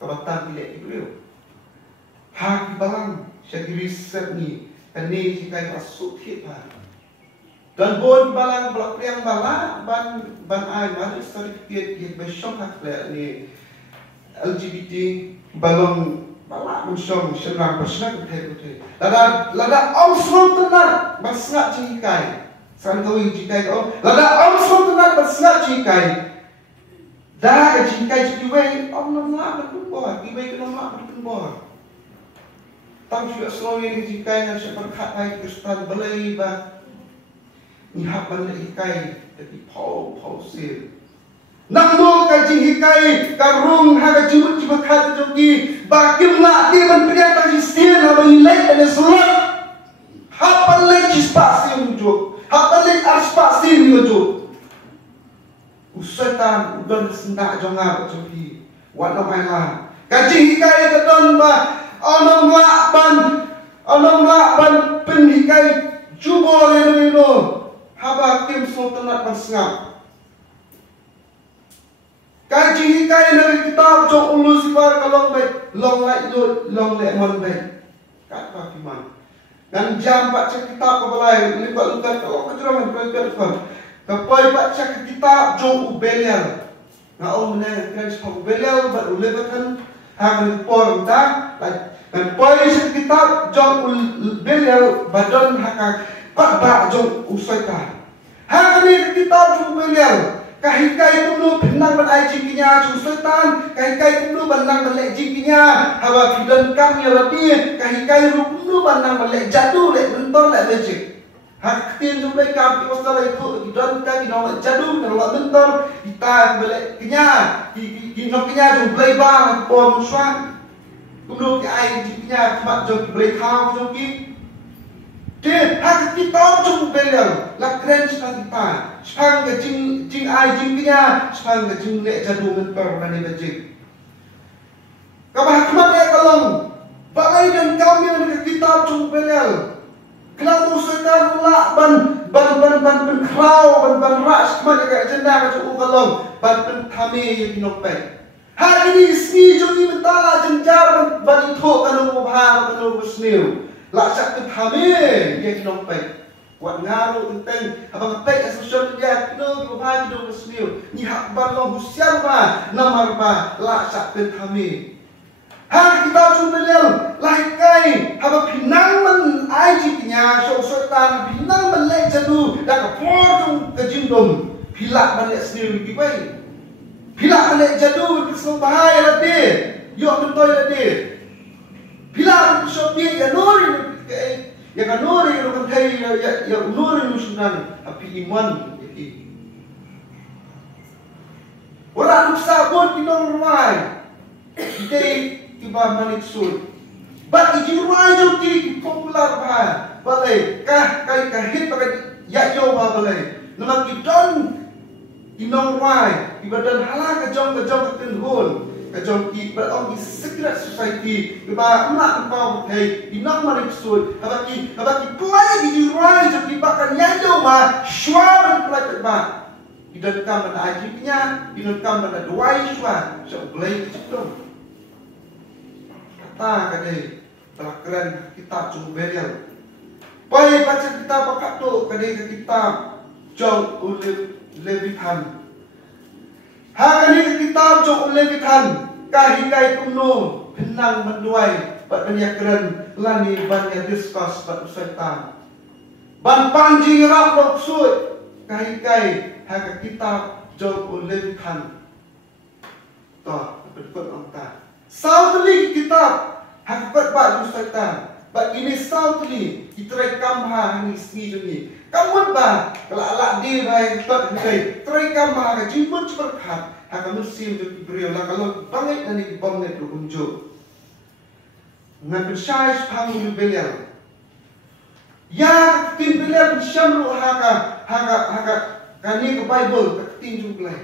kebatan pilih beriu hak balang saya riset ni. Ini jika masuk hitam, Dan bon balang blok yang bala ban ai mari certificate yang besok hak ni LGBT balong bala mensyong senang bersnak betul. Lada omsong tenar bersnak cikai. San kau cikai kau. Lada omsong tenar bersnak cikai. Dah ke cikai cikai om nama betul boh. Cikai nama betul boh. Tang juga selalu yang cikai yang seperkat hai Kristen belai bah. Ni hak balik hikai jadi pau sil. Nang mo ka jing hikai karung ha ka jimut jibakat jogi bakim la di man priya ta jistin ha ba ilai ane sulat. Ha balik jispasi mujo. Ha balik arspasi mujo. Usatan udon sendak jonga jogi. Wat no mai la. Ka jing hikai ka don ba onom la ban pen hikai jubo le no. Haba tim sultanat bersengap. Kaji hikai dari kitab jok ulu sifar kalong baik long lek mon baik. Kat pakiman. Dan jam baca kitab kebalai lipat lukat kalau kejeraman berkat. Kapai baca kitab jok ubelial. Ngau menang kan sebab ubelial bat ulebakan hang por dah. Dan polis kitab jok ubelial badan hak Pak jom usaikan. Hari kita jom beliau. Kahikai punu benang berai jingkinya usaitan. Kahikai punu benang berlek jingkinya. Hawa bidan kami lebih. Kahikai punu benang berlek jadu lek bentor lek becik. Hak tin jom lek kami pasal itu bidan kami nak jadu nak bentor. Kita berlek kenya. Kita kenya jom beli bang pom suan. Punu ke ai jingkinya cuma jom beli kau jom ki. Dia hak kita jom beliau, la keren sepang kita, sepang ke jing ai jing dia, sepang ke jing lek jadu mentor mana bejik. Kabah kemat dia kalong, bagai dan kami yang kita jom beliau. Kenapa usahakan ulak ban krau ban ras kemat dia jenda macam kalong ban kami yang dinopek. Hari ini seni jom ni mentala jenjar ban itu kalau mubah kalau bersniu. Laksak tu kami dia kinopai. Buat ngaruh tentang abang pek sosial media kino kibah kino bersniu. Ni hak balong husian ba namar ba laksak tu kami. Hak kita cumbelial laikai haba pinang men ajinya sosotan pinang melek jadu dak kapor kejindom pilak balik sendiri gibai. Pilak balik jadu bersong bahaya ladih. Yo mentoy ladih. Bila besok dia ya nuri ya kan nuri ya kan kai ya nuri nusunan api iman jadi orang sabun pinong rumai kita tiba manik sul bat iji rumai joki popular bah balai kai hit pakai ya yo bah balai nama kidon pinong rumai ibadan halak kejong ketenhul kejong ki berong di secret society keba emak empau hey inang marik sud habaki play di jurai jadi bahkan yando ma syuar play keba idan kam mana ajibnya idan kam mana duai syuar so play itu kata kadai telah keren kita cumberial pai baca kita pakat tu kadai kita jong ulil levitan Hari kita jom levitan kahikai kuno benang menduai bat penyakeran lani banyak diskus bat usaitan ban panji rak loksud kahikai haka kita jom levitan toh berikut angka sautli kita haka bat usaitan bat ini sautli kita rekam ini sini joni kamu bah kalau alak dia baik tak baik terekam bah jemput berkat hak musim tu beriau lah kalau banget nanti banget tu unjuk ngambil syais panggil beliau ya tim beliau bersyamru haka kani ke Bible ketin jumlah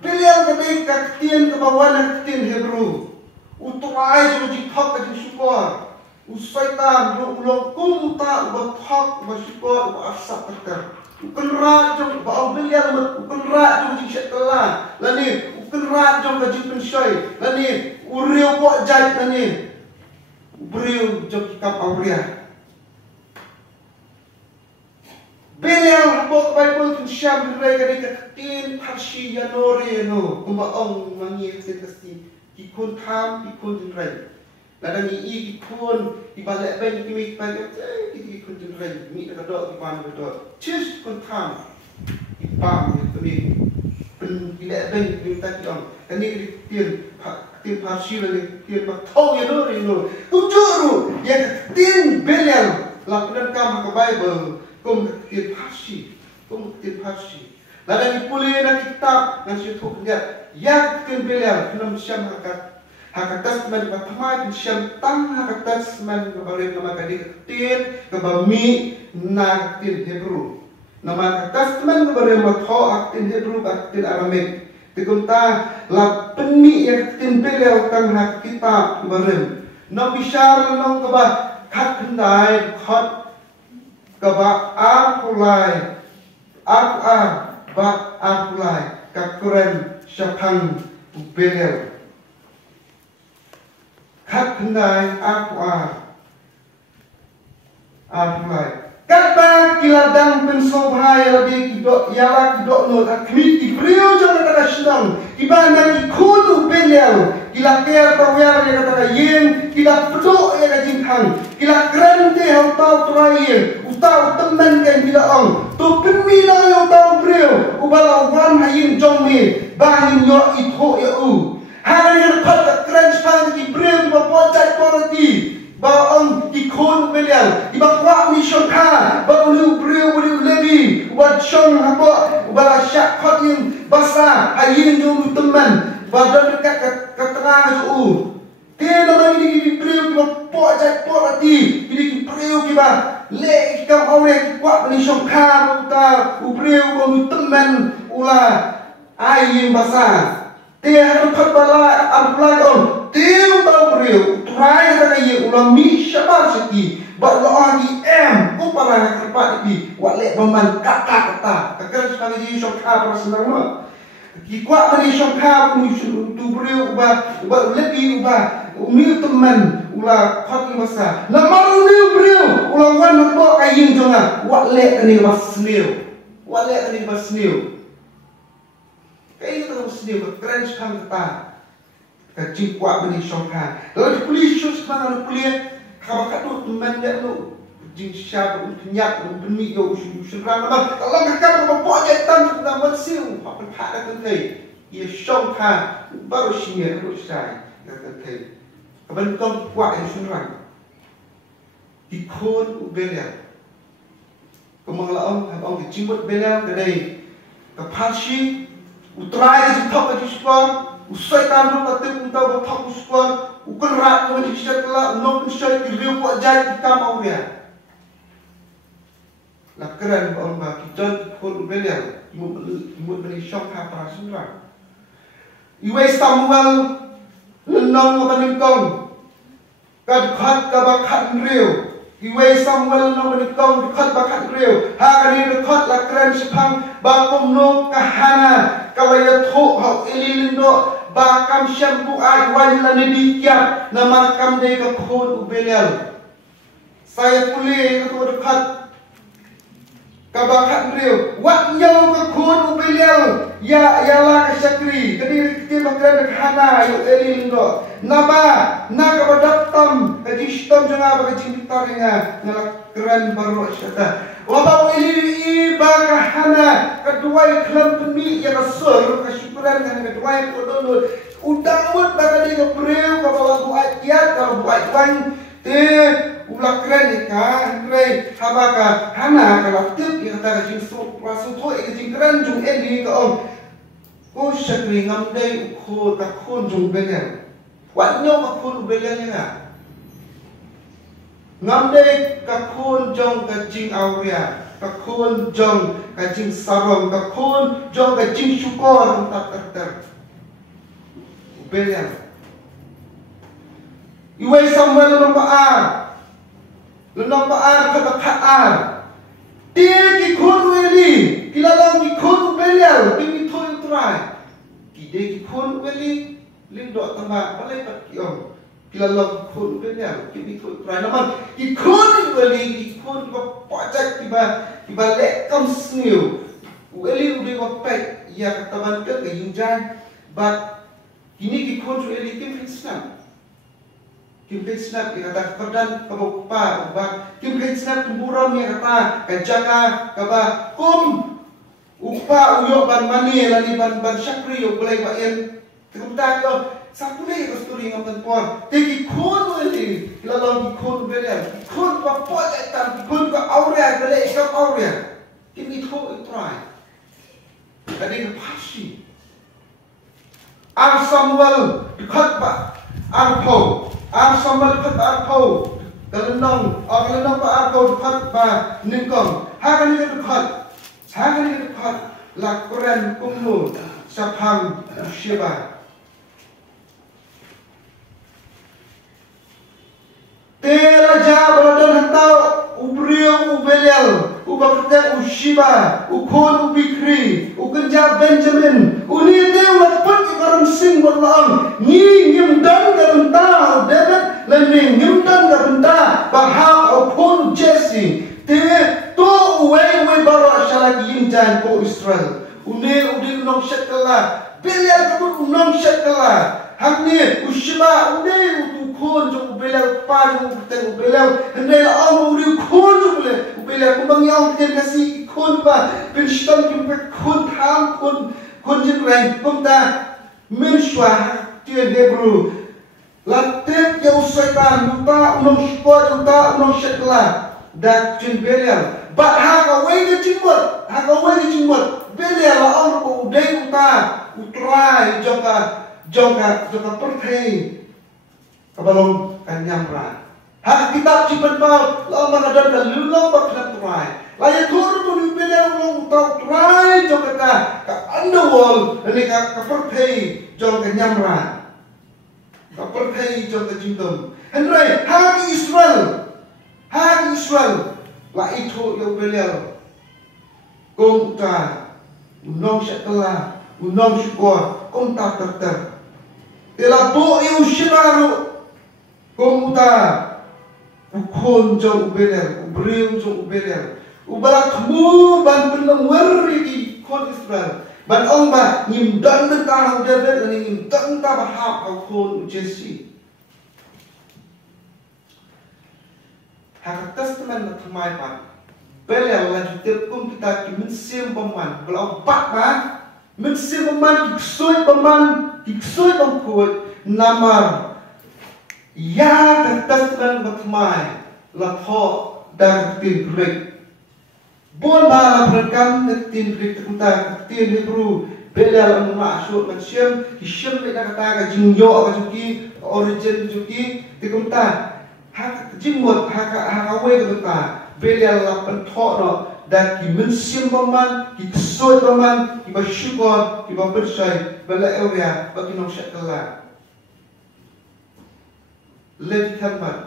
beliau ketin ketin ke bawah ketin Hebrew untuk ai tu jihad ke syukur usaitan ulong kumta bathak basyukur asap tekar ukun rajong bau beliau ukun rajong jisat telah lani ukun rajong gaji pensoi lani uriu buat jat lani beriu jok kap auria beliau belial bok Bible kun syam rai kadi tin parsi yanore no kumba ong mangi sekasi ikun tham ikun rai ladang i ikun ibalik ben kimi pagi ikun rai mi ka do iban do chis kun tham ipam kimi pen ilek ben kimi tak yong kani tin parsi le tin ba thau yanore no tujuru ya tin belial lakukan kam ke Bible kum tin parsi ladang ipuli na kitab na situ lihat yak tin belial film syam hakat tasman ba pamai tin syam tang hakat tasman ba bare nama kadi tin ke bami na tin Hebrew nama hakat tasman ba bare ma tho ak tin Hebrew ba tin Aramik tikunta la penmi yak tin belial tang hak kitab bare no bishar no ka ba khat pendai khat kaba akulai akulai kakuran syapang belel khat pendai akulai kata kiladang pensobhai lebih kidok yala kidok no akmi ibrio jangan kata senang ibana ikunu belel kila ker tawar ya kata yen kila pedok ya kata jingkang kila grande hau tau terakhir utau teman kan bila ong tu penmila yang tau brio ubala wan hayin jongmi bangin yo itho ya u hari yang kata keren sepang di brio di bawah politi baong ikon belial iba kwa mission ka ba ulu brio ulu lebi wat shong habo ubala syak khotin basa hayin jong teman ba dekat ke tengah u dia nama ini brio di bawah politi ini brio kiba le ikam awre kwa mission ka uta brio ulu teman ula ayin basa dia harus bala amplag on dia tahu brio try kata ye ulang mi syabab seki ba lo agi upala kerpat di wale baman kata kakak sekali ye syokha persenang ma ki kwa mani syokha ku tu brio ba lebih ba umi teman ula khot masa la maru ni brio ulang wan bo kayin jonga wale kani basnil kayak itu terus dia keren sekali kecil kuat beri syokha lalu dipulih syus mana dipulih kalau kata teman dia tu jing syab penyak beni yo usul rang kalau kakak mau buat jaitan sudah bersih apa tak ada ia syokha baru sini terus saya kata kebentuk kuat usul rang dikon belia kemanglaon abang dicimut belia kedai kepasi utrai ke top ke skor usai tandu latin untuk top skor ukun rat ke disekla no usai riu ko jai kam auria la keren on ba kiton ko belia imut beli shop ha prasunra iwe Samuel lenong meningkong kad khat ka ba khat riu iwe Samuel no meningkong khat ba khat riu ha kani khat la keren sepang ba komno kahana kawaya tho hau elilindo ba kam syampu ai wala nabi kiat nama kam de ka khon ubelel saya pulih ke dekat kabakat beliau wat nyau ke khon ubelel ya yala ke syakri kedi kita makran khana yo elilindo nama na ka badatam ke distom janga ba ke cintaringa ngala keren baru syata wabau ili ibaga hana kedua iklan pemi yang kesur kesyukuran dengan kedua kodono udang mut baga dia breu ka bawa buat kiat ka buat wan te ulah keren ka rei habaka hana ka laktip yang kata jing su rasu to jing keren jung eli ka om ko syakri ngam dei ko ta khon jung belen wat nyo ka khon belen nga ngamde kakun jong kacing auria kakun jong kacing sarong kakun jong kacing syukur tak terter belian iwe Samuel lomba kata khaar dia kikun weli kilalang kikun belial kimi toy try kide kikun weli lindo tengah balai pat kiom kilalang khun belial kimi toy try naman ikun weli ikun ba pajak tiba ibalik kam sniu eli udah wapet ya kataban ke yinjan but ini kikon tu eli kim snap kata kerdan kabupa ubah kim snap temburam ya kata kajaka kaba kum upa uyok ban mani lani ban syakri yo boleh baen kemudian yo sapule kasturi ngam pon tegi kon eli lalang kikon belian kikon pa pojetan kikon pa aurea bele ikam aurea kim itu try tadi kepasi Samuel dekat ba arpo Samuel dekat arpo galenong pa arpo dekat ba ningkong hagan ni dekat lakuran kumnu sapang Sheba Raja berada hentau ubriu ubelial ubakta ushiba ukon ubikri ukerja Benjamin uni dewa pun ikaram sing berlaang ni nyimdan gabenta David lani nyimdan gabenta bahag ukon Jesse te to uwe bara shalak yinjan ko Israel uni unong syakala belial kabut unong syakala hakni ushiba uni ukon jo ubelial pa jo ubelial hendai ang uri ukon jo ubelial kumbang yang kasih ikon pa penstan kimpe kon tham kon jin pemta menshwa tien Hebrew latep ya usaitan uta unong sport uta unong syakla dak jin belial but haka way ke jimot belial ang ko udai uta utrai joka perthei kabalong kanyamra hak kitab cipen pau la mangadar ka lulong bakna turai laya tur tu belial long uta utrai joka ka underworld ni ka perthei joka nyamra ka perthei joka jingdom henry hak Israel la itu yo belial kong uta unong syakala unong syukor kong ta terter ila bo yu shinaru kong uta ukon jo ubelial ubriu jo ubelial ubalak mu ban penang weri kon Israel ban ong ba nyimdan ta David ni nyimdan ta bahap ukon Jesse hak testament kemai pa belial lanjut kum kita kimensim paman belau pak ba mensim paman kiksoi pamkuat namar ya testament kemai la tho dan tin grek bon ba berkam tin grek kita tin Hebrew belial masuk mensim kisem kita kata ka jingyo ka juki origin juki tikumta hak jingmot hak awe kita belial la penthoro dan ki mensim paman ki ksoi paman ki bersyukur ki bersyai bela area bagi nong syakala levitan man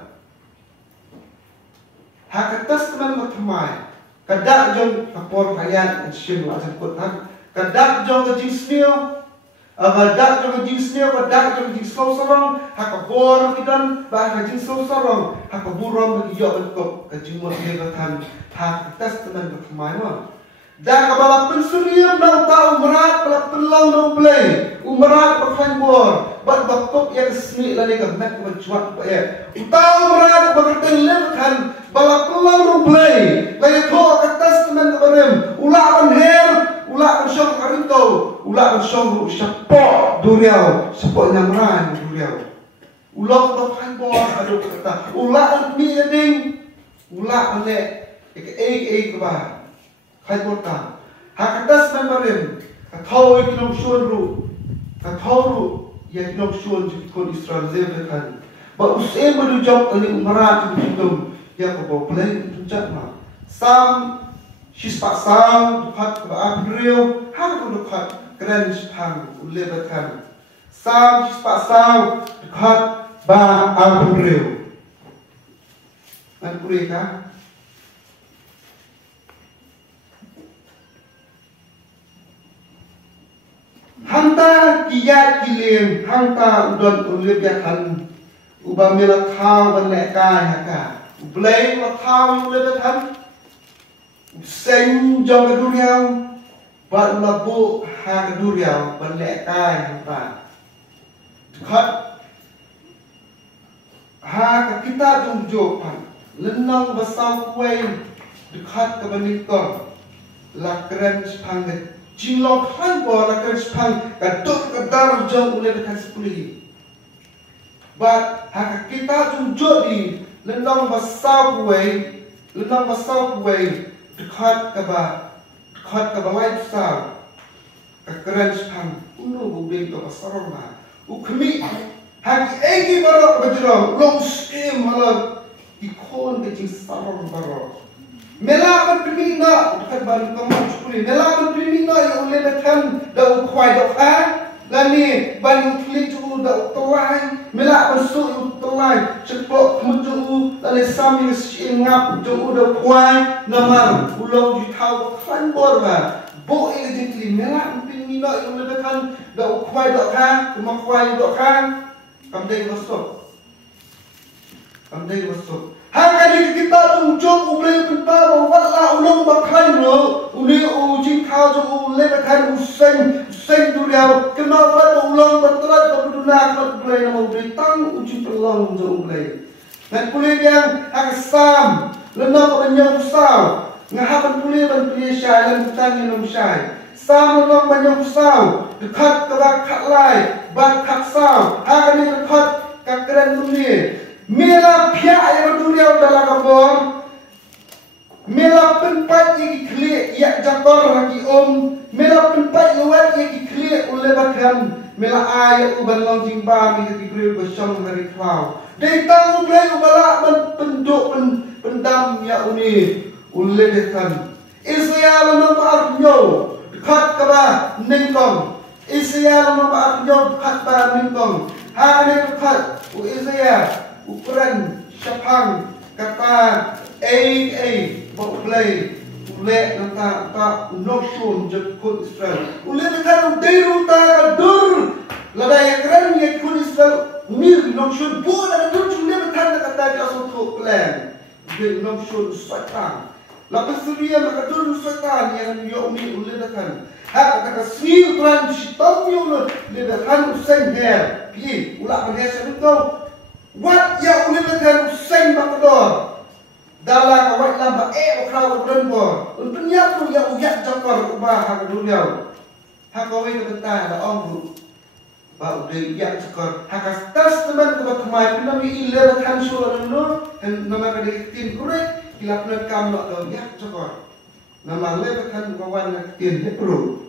hak testament matmai kadak jong kapor kayan sim la jangkut kadak jong jingsnio Abadak jong jingsnio kadak jong jingsau sarong hak bor kidan ba jingsau sarong hak burom bagi yo bentuk kajimot lebatan hak testament matmai ma dan kabala pensuriam nang ta umrat pala pelau nang play umrat pakhan bor bat bakop yang smi lani ka mek mencuat pa ya uta umrat bagateng lebatan bala pelau nang play laya to ka testament barem ula her ula syong arinto ula syong syapo duriau syapo nyamran duriau ulang pakhan bor adu kata ula mi eding ula ane ek ba khai porta hakatas memberim kathau ikinom shonru ya ikinom shon jikon Israel zebekan ba usem badu job ali umrat jikon ya ko play tunjak ma sam shispa sam dukat ba abrio har ko dukat kran spang ulebekan sam shispa sam dukat ba abrio nan kureka hanta kiyat kilim hanta udon ulib yakan ubamila thau ban le kai haka ublay wa thau ulib yakan sen jong keduriau bat labu ha keduriau balek kai hampa khat ha ka kita jumjo pan lenang basau kuai dekat ke banikong lakran sepang jinglong kan bo lakran sepang kaduk kadar jong ule dekat sepuluh bat ha kita jumjo di lenang basau kuai dekat ke balai besar kakran sepang unu bubing ke basarong ma ukmi haki egi barok bajrong long skim halal ikon ke jing sarong barok mela berpindah dekat balik kamu sepuluh mela berpindah yang oleh dekan dah ukwai doa lani balik klik tu dah ukwai mela masuk ukwai cepok mutu lani sami ngap tu dah ukwai nama ulang jutau kan borba bo ini jengkli mela berpindah yang oleh dekan dah ukwai doa kumakwai doa kamdai masuk Hakani kita tunjuk ulai kita bawa ulung bakal lo ulai ujin kau tu ulai bakal useng duriau kenapa ulung berterat berduna kalau ulai nama ulai tang ujin pelong tu ulai dan ulai yang aksam lenang banyak usau ngahapan ulai syai dan bukan minum syai sam lenang banyak usau dekat kebakat lai bakat sau hakani dekat kakaran ulai Mela pihak yang berduriau dalam kabur Mela penpat yang dikelik Yak jakor lagi Mela penpat luar yang dikelik oleh bakan Mela ayat uban long jimba Mika diberi bersama dari klau Dari tahu beli ubalak penduk pendam ya uni Oleh dekan Isya lalu ma'arnyo Dekat kaba nengkong Isya lalu ma'arnyo Dekat kaba nengkong Hari dekat Isya ukuran syapang kata boleh nanta noshun jekut Israel boleh dekat deiru ta dur lada yang keren jekut Israel mir noshun boleh dur boleh dekat kata jasutu plan boleh noshun syaitan lepas seria maka dur syaitan yang yomi boleh dekat hak kata sir tuan syaitan yo boleh dekat usain her pi ulak biasa betul Wat ya ulil kan usain bakdor dala kawat lamba bakau berembor untuk nyapu ya uyak jakor ubah hak duliau hak kawai ke betah da ongbu ba udah uyak jakor hak tas teman ke bakmai pinami iler kan syura dulu dan nama kade tin kurek kilap nak kam nak do uyak jakor nama le kan kawan nak tin hepro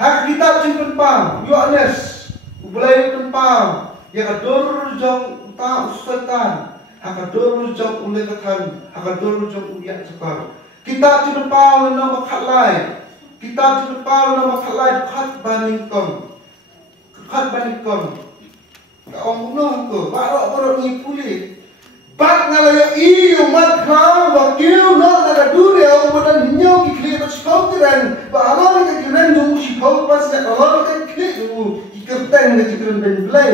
hak kitab simpen pam, Yohanes, ubelai tempam, yang adur jong ta usaitan, hak adur jong ulekan, hak adur jong uyak cakar. Kitab simpen pam nama khatlai, kitab simpen pam nama khatlai khat baningkom. Kau menang ko, barok ni pulih. Bak nalayo iyo mat kau wakil no naga duria ubadan nyau kikli tak sepau kiran ba alam ka kiran du sepau pas ya alam ka klik du ikerteng ka kiran ben blai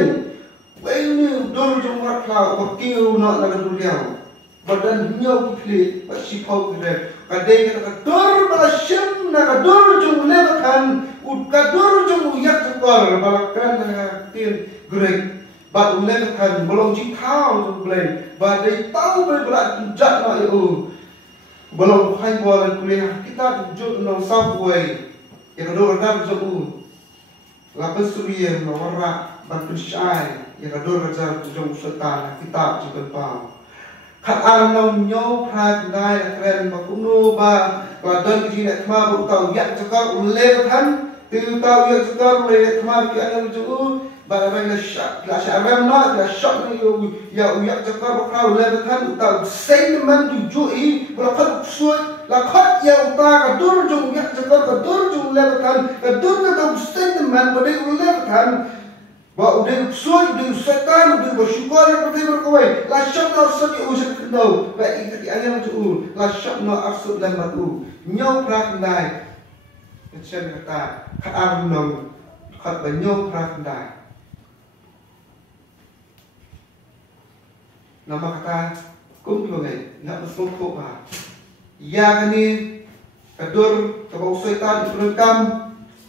wei ni dor jong mat kau wakil no naga duria badan nyau kikli ba sepau kiran kadai ka dor ba shem naga dor jong lebakan ka dor jong yak tekor balakran naga tin grek ba ulai kan belum cikau tu boleh ba dai tahu boleh berat jat nak eu belum hai boleh kuliah kita tunjuk nang subway yang ada orang jauh lapas suriya nawara ban pensyai yang ada raja jong sultan kita juga paham kat arnau nyo prak dai keren ba kuno ba badan ji nak ma bu tau yak cakap ulai kan tu tau yak cakap ulai ma ki anang jauh Barang syarab nak dia syok ni ya uyak cakap kau lebakan utau sentimen tujuh berapa suat lakat ya utah kadur jung uyak cakap kadur jung lebakan kadur kata sentimen pada lebakan ba udah suat udah setan udah bersyukur yang berterima berkawai la syok nak sati usak kendau ba ikut ayam tu la syok nak arsud dan batu nyau prak ndai macam kata kaam nong kat banyo prak ndai nama kata kum bagai nak besok ba ya kani kadur kabau syaitan berekam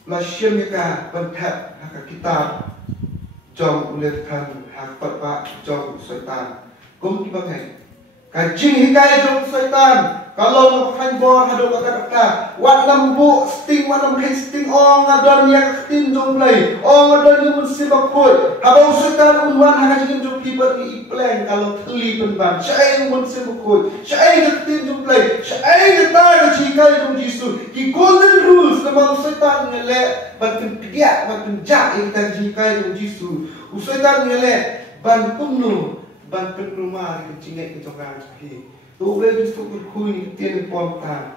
la syem ka pentat hak kitab jong ulefkan hak patpa jong syaitan kum bagai kajing hikai jong syaitan kalau nak bor hadu kata wat lambu sting manam kai sting ong adon yak tin jong play ong adon ni musi bakut habau syaitan unwan hajing jong kiper ni plan kalau teli penban syai musi bakut syai tin jong play syai kata chikai jong jisu ki golden rules kabau syaitan ngele batun tiak batun jak kita chikai jong jisu syaitan ngele ban kumnu ban penrumah cingai ke jong ran ki tu boleh justru berkuih tiada pontan